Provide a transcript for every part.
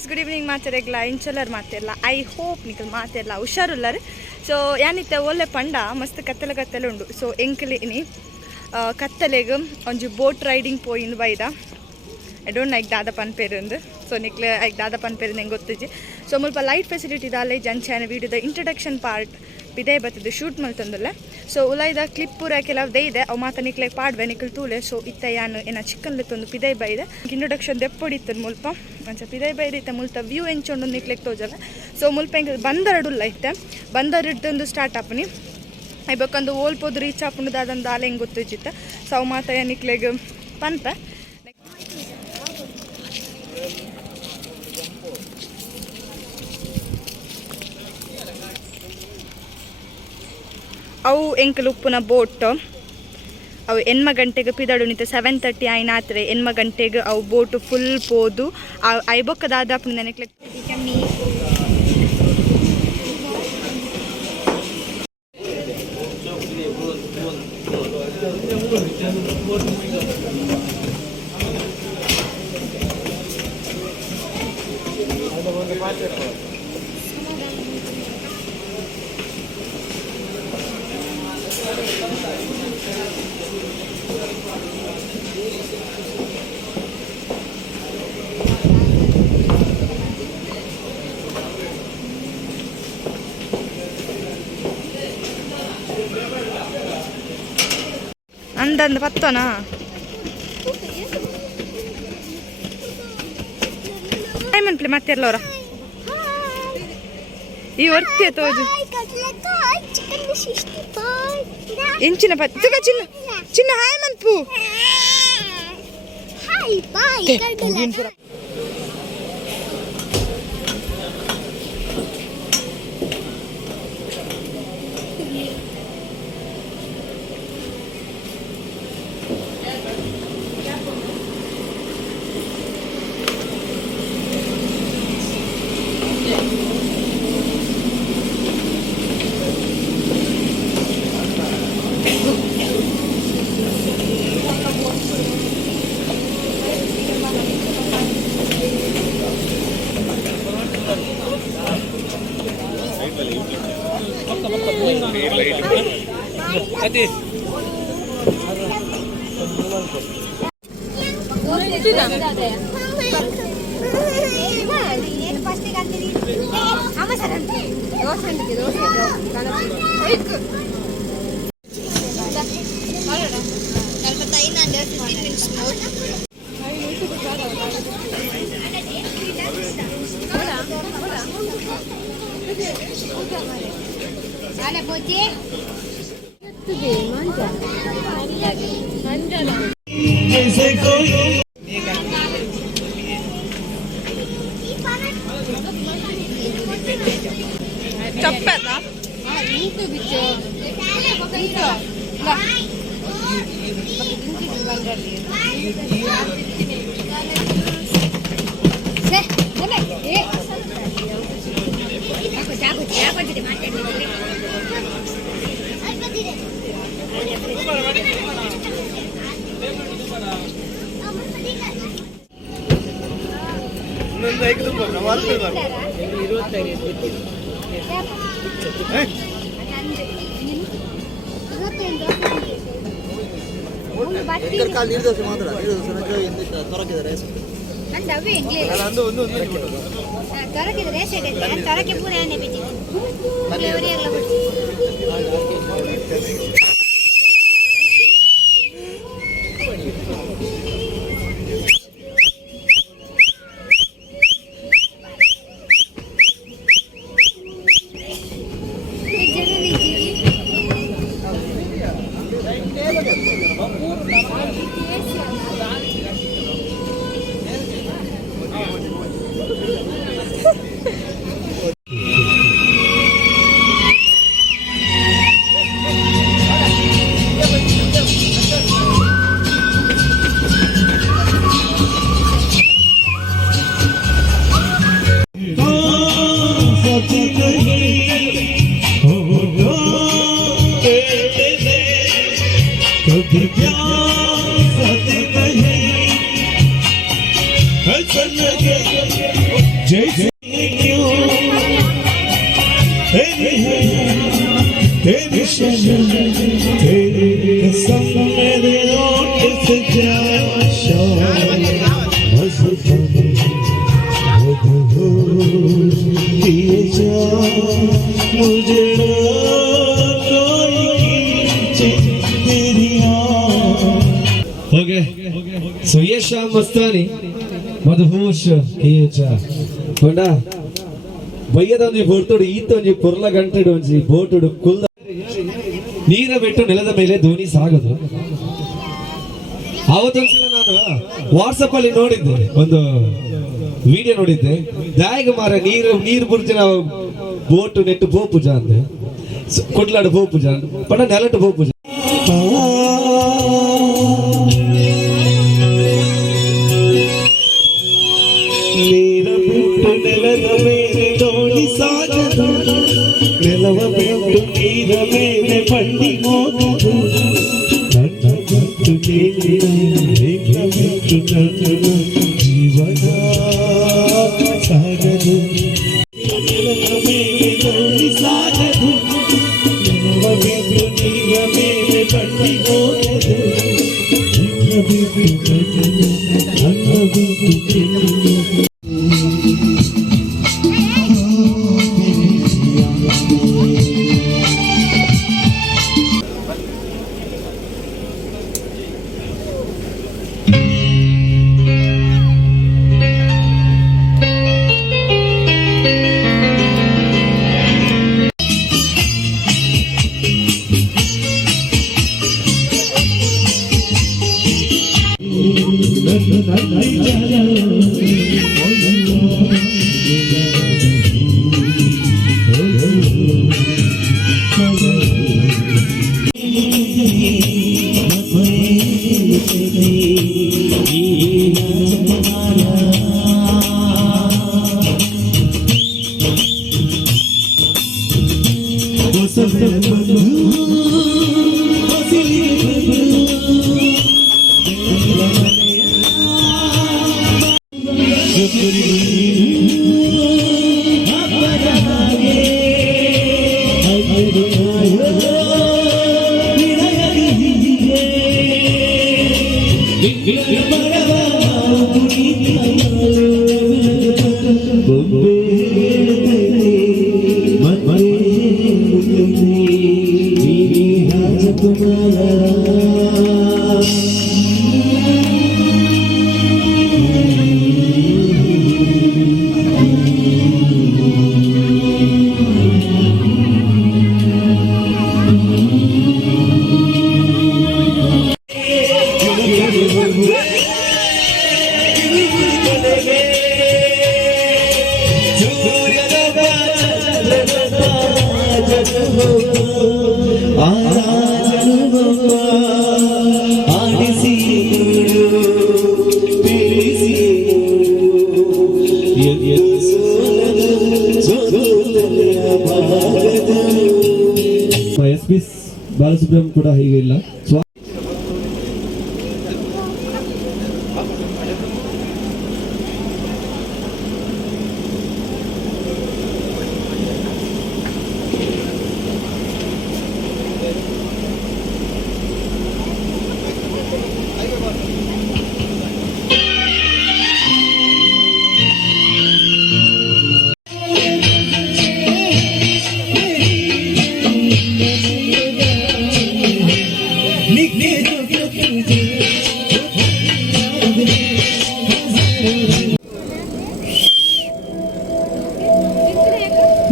Guys good evening ಮಾತಾರೆಗ್ಲ ಇಂಚಲರ್ ಮಾತೆಲ್ಲ I hope ನಿಕಲ್ ಮಾತೆಲ್ಲ ಹುಷಾರುಲ್ಲರ್ so ಯಾನಿತ್ತೆ ಒಳ್ಳೆ ಪಂಡ ಮಸ್ತ್ ಕತ್ತಲೆ ಕತ್ತಲೆ ಉಂಡು ಸೊ ಎಂಕ್ಲಿನಿ ಕತ್ತಲೆಗ್ ಒಂಜಿ ಬೋಟ್ ರೈಡಿಂಗ್ ಪೋಯಿನ್ ಬೈದ ಐ ಡೋಂಟ್ ಲೈಕ್ ದಾದ ಪನ್ಪೇರುಂದು ಸೊ ನಿಕ್ಲೆ ಐಕ್ ದಾದ ಪನ್ಪೇರು ನಂಗೆ ಗೊತ್ತಿಜ್ಜಿ ಸೊ ಮುಲ್ಪ ಲೈಟ್ ಫೆಸಿಲಿಟಿ ದಾಲೆ ಜಂಚಾನ ವೀಡಿಯೋದ ಇಂಟ್ರಡಕ್ಷನ್ ಪಾರ್ಟ್ ಬಿದೇ ಬರ್ತದೆ ಶೂಟ್ ಮಲ್ತಂದುಲ್ಲ ಸೊ ಉಲಾಯ್ದ ಕ್ಲಿಪ್ ಪೂರ ಕೆಲವು ಇದೆ ಅವು ಮಾತ ನಿಕ್ಲೆ ಪಾಡ್ವೆ ನಿಕ್ಲು ತೂಲೆ ಸೊ ಇತ್ತ ಯಾನು ಏನ ಚಿಕ್ಕನ್ ಲೆತ್ತೊಂದು ಪಿದೈ ಬೈದೆ ಇಂಟ್ರೊಡಕ್ಷನ್ ದೆಪ್ಪೊಡಿತ್ತು ಮುಲ್ಪ ಮಂಚ ಪಿದೈ ಬೈದೈತೆ ಮುಲ್ತ ವ್ಯೂ ಎಂಚೊಂಡು ನಿಕ್ಲೆಗ್ ತೋಜಲ್ಲ ಸೊ ಮುಲ್ಪ ಹೆಂಗೆ ಬಂದರಡುಲ್ಲ ಐತೆ ಬಂದರಿಡ್ದೊಂದು ಸ್ಟಾರ್ಟ್ ಆಪನಿ ಐಬಕ್ಕಂದು ಓಲ್ಪೋದು ರೀಚ್ ಆಪುಂಡು ದಾದಂದು ದಾಲೆ ಹೆಂಗೆ ಗೊತ್ತಿಜ್ಜಿತ್ತ ಸೊ ಅವು ಮಾತ ನಿಕ್ಲೆಗ್ ಪಂತ ಅವು ಎಂಕಲು ಉಪ್ಪುನ ಬೋಟ್ ಅವು ಎನ್ಮ ಗಂಟೆಗೆ ಪಿದಾಡು ನಿಂತೆ 7:30 ಆಯ್ನಾತ್ರೆ ಎನ್ಮ ಗಂಟೆಗೆ ಅವು ಬೋಟು ಫುಲ್ ಪೋದು ಐಬೊಕ್ಕದಾದ ನೆನಕ್ಲೆ ಅಂದಂದು ಪತ್ತೋನಾ ಮನ್ಪ್ಲೆ ಮತ್ತೆ ಎಲ್ಲವರ ಈ ವರ್ತಿಯ ತೋಜು ಎಂಚಿನ ಪತ್ತುಗ ಚಿನ್ನ ಚಿನ್ನ ಹಾಯ್ ಮನ್ಪು ಚಪ್ಪೆಲ್ಲ ನೀರು ಮಾತ್ರ ತೊರಕಿದ್ದಾರೆ जैसे क्यों तेरी शजर तेरी कसम मेरे होठ से जाए दिए जा मुझे Okay, so Yesha Mastani, Madhush, Kiyacha. Panda, Bayadani Vorto, Ethan, Purla Ganted, boat to Kula. Near a bit to Nella Mele, Doni Saga. WhatsApp ಅಲ್ಲಿ ನೋಡಿದ್ದೆ ಒಂದು ವಿಡಿಯೋ ನೋಡಿದ್ದೆ ದಾಯಿಗ ಮಾರ ನೀರು ಬುರ್ಜಿನ ಬೋಟ್ ನೆಟ್ಟು ಬೋ ಪೂಜಾ ಅಂದೆ ಕೊಡ್ಲಾಡ ಬೋ ಪೂಜಾ ಪಣ ನೆಲಟ್ಟು ಬೋ ಪೂಜಾ ನೀರ ಬಿಟ್ಟು ನೆಲದ ಮೇಲೆ ದೋಣಿ ಸಾಗದು ನೆಲವ ಬಿಟ್ಟು ನೀರ ಮೇಲೆ ಬಂಡಿ ಹೋಗದು ನನ್ನ ಬಿಟ್ಟು ನೀರಿನ ಬಿಟ್ಟು ನನ್ನ ಜೀವನ ಸಾಗದು ನೆಲದ ಮೇಲೆ ದೋಣಿ ಸಾಗದು ನೆಲವ ಬಿಟ್ಟು ನೀರ ಮೇಲೆ ಬಂಡಿ ಹೋಗದು ನಿನ್ನ ಬಿಟ್ಟು ನನ್ನ ಬಿಟ್ಟು ಬಾಲಸುಬ್ರಹ್ಮಣ್ಯಂ ಕೂಡ ಹೀಗೆ ಇಲ್ಲ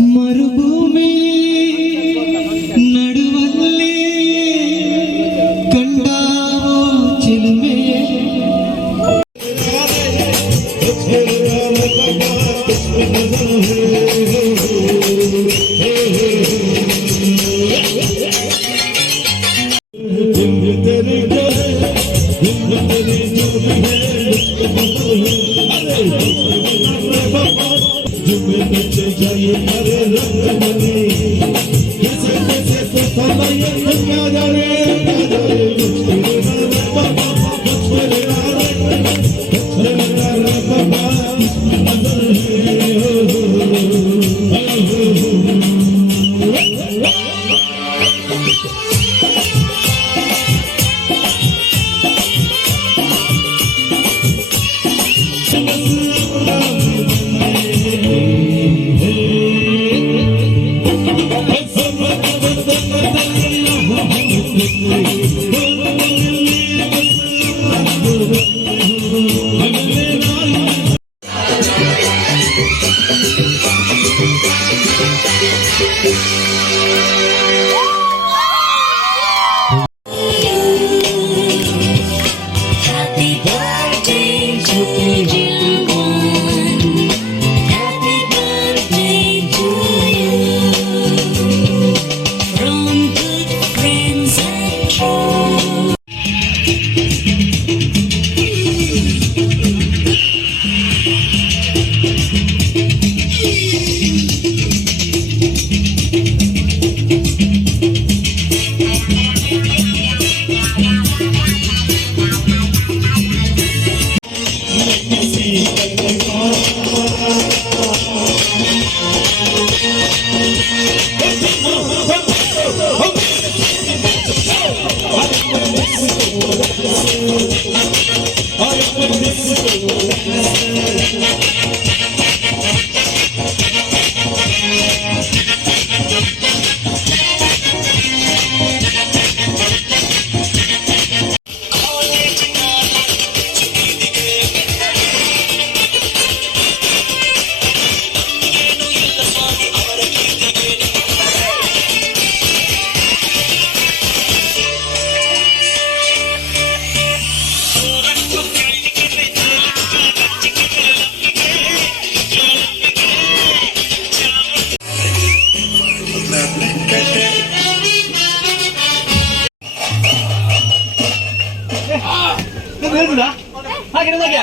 ಮರುಭೂಮಿ ನಡುವಲ್ಲಿ ಕಂಡಾವೋ ಚಿಲುಮೆ तेरे ತಿಳಿದಿಲ್ಲ ಹಾಗೆ ನಮಗೆ